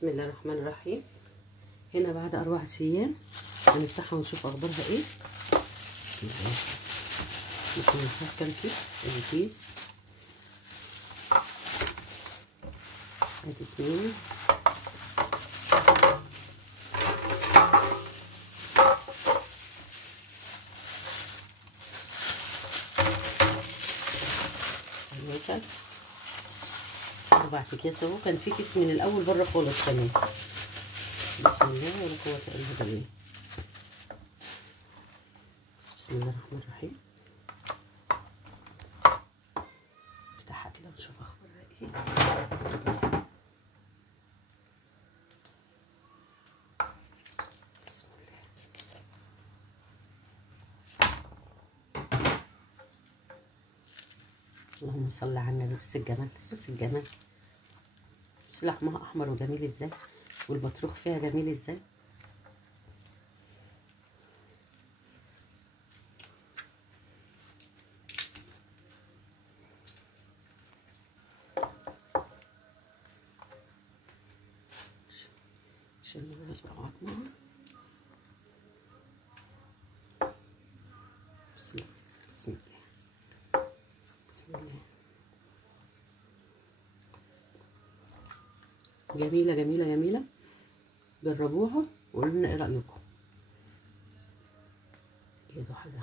بسم الله الرحمن الرحيم. هنا بعد 4 ايام هنفتحها ونشوف اخبارها ايه. بسم الله. نشوف كام كيس. ادي كيس، ادي 2، ثلاثة، 4 اكياس اهو. كان في كيس من الاول بره خالص كمان. بسم الله ولا قوة الا بالله. بسم الله الرحمن الرحيم. نفتحها كده ونشوف اخبارها ايه. بسم الله. اللهم صل على النبي. بص الجمال، بص الجمال، بص لحمها احمر وجميل ازاي، والبطروخ فيها جميل ازاي. عشان مبقاش بعضمها. بسم الله بسم الله بسم الله. جميلة جميلة جميلة. جربوها وقولوا لنا ايه رأيكم. كده حاجة